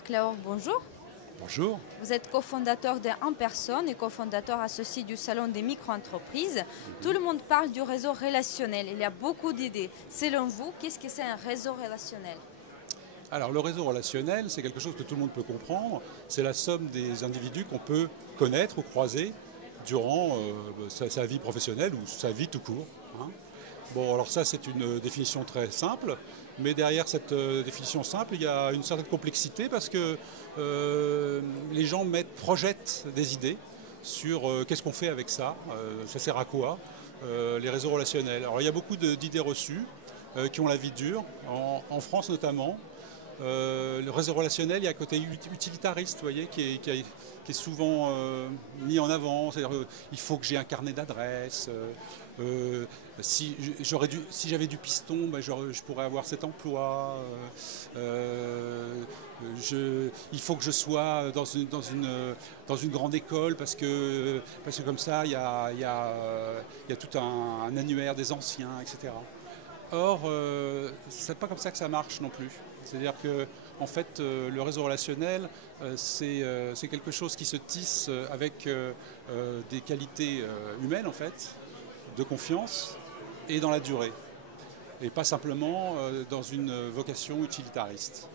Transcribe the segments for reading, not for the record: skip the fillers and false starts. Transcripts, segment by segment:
Marc Laure, bonjour. Bonjour. Vous êtes cofondateur de En Personne et cofondateur associé du Salon des micro-entreprises. Tout le monde parle du réseau relationnel. Il y a beaucoup d'idées. Selon vous, qu'est-ce que c'est un réseau relationnel? Alors le réseau relationnel, c'est quelque chose que tout le monde peut comprendre. C'est la somme des individus qu'on peut connaître ou croiser durant sa vie professionnelle ou sa vie tout court, hein. Bon, alors ça c'est une définition très simple, mais derrière cette définition simple, il y a une certaine complexité parce que les gens projettent des idées sur qu'est-ce qu'on fait avec ça, ça sert à quoi, les réseaux relationnels. Alors il y a beaucoup d'idées reçues qui ont la vie dure, en France notamment. Le réseau relationnel, il y a un côté utilitariste, vous voyez, qui est souvent mis en avant. C'est-à-dire, il faut que j'ai un carnet d'adresses. Si j'avais du piston, ben, je pourrais avoir cet emploi. Il faut que je sois dans une grande école parce que comme ça, il y a tout un annuaire des anciens, etc. Or, c'est pas comme ça que ça marche non plus. C'est-à-dire que, en fait, le réseau relationnel, c'est quelque chose qui se tisse avec des qualités humaines, en fait, de confiance et dans la durée, et pas simplement dans une vocation utilitariste.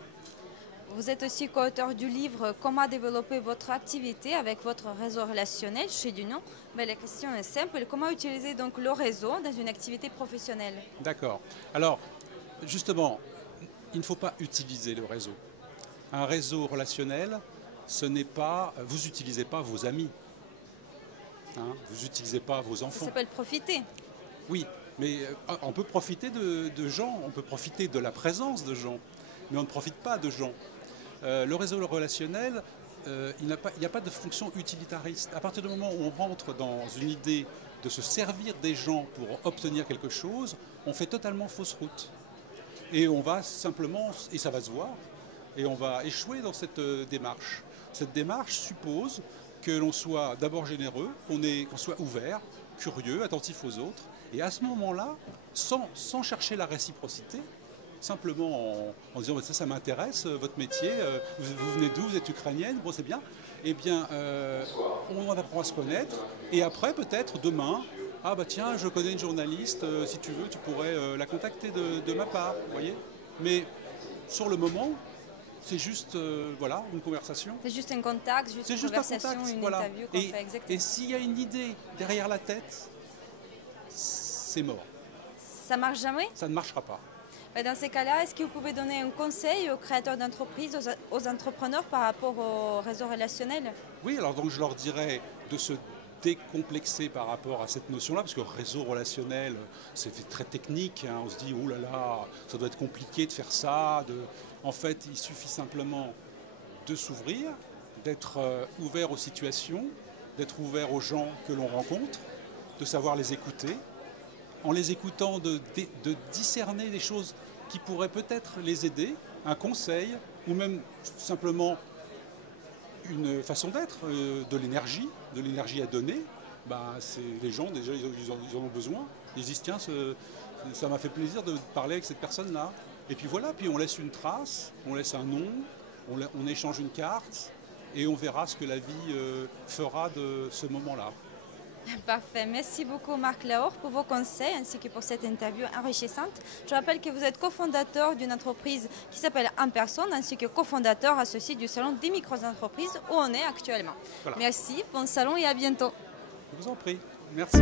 Vous êtes aussi co-auteur du livre Comment développer votre activité avec votre réseau relationnel chez Dunon. Mais la question est simple, comment utiliser donc le réseau dans une activité professionnelle? D'accord. Alors, justement, il ne faut pas utiliser le réseau. Un réseau relationnel, ce n'est pas... Vous n'utilisez pas vos amis. Hein, vous n'utilisez pas vos enfants. Ça s'appelle profiter. Oui, mais on peut profiter de gens, on peut profiter de la présence de gens, mais on ne profite pas de gens. Le réseau relationnel, il n'y a pas de fonction utilitariste. À partir du moment où on rentre dans une idée de se servir des gens pour obtenir quelque chose, on fait totalement fausse route. Et on va simplement, et ça va se voir, et on va échouer dans cette démarche. Cette démarche suppose que l'on soit d'abord généreux, qu'on soit ouvert, curieux, attentif aux autres, et à ce moment-là, sans chercher la réciprocité, simplement en disant ça m'intéresse, votre métier, vous venez d'où, vous êtes ukrainienne, bon c'est bien, eh bien on apprend à se connaître, et après peut-être demain, ah bah tiens, je connais une journaliste, si tu veux, tu pourrais la contacter de ma part, vous voyez. Mais sur le moment, c'est juste voilà, une conversation. C'est juste un contact, juste une conversation, une interview qu'on fait exactement. Et s'il y a une idée derrière la tête, c'est mort. Ça marche jamais? Ça ne marchera pas. Dans ces cas-là, est-ce que vous pouvez donner un conseil aux créateurs d'entreprises, aux entrepreneurs par rapport au réseau relationnel? Oui, alors donc je leur dirais de se décomplexer par rapport à cette notion-là, parce que réseau relationnel, c'est très technique, hein. On se dit, oh là là, ça doit être compliqué de faire ça. En fait, il suffit simplement de s'ouvrir, d'être ouvert aux situations, d'être ouvert aux gens que l'on rencontre, de savoir les écouter, en les écoutant de discerner des choses qui pourraient peut-être les aider, un conseil, ou même simplement une façon d'être, de l'énergie à donner. Ben, les gens, déjà, ils en ont besoin. Ils disent, tiens, ça m'a fait plaisir de parler avec cette personne-là. Et puis voilà, puis on laisse une trace, on laisse un nom, on échange une carte, et on verra ce que la vie fera de ce moment-là. Parfait. Merci beaucoup Marc Laure pour vos conseils ainsi que pour cette interview enrichissante. Je rappelle que vous êtes cofondateur d'une entreprise qui s'appelle En Personne ainsi que cofondateur associé du Salon des micro-entreprises où on est actuellement. Voilà. Merci, bon salon et à bientôt. Je vous en prie. Merci.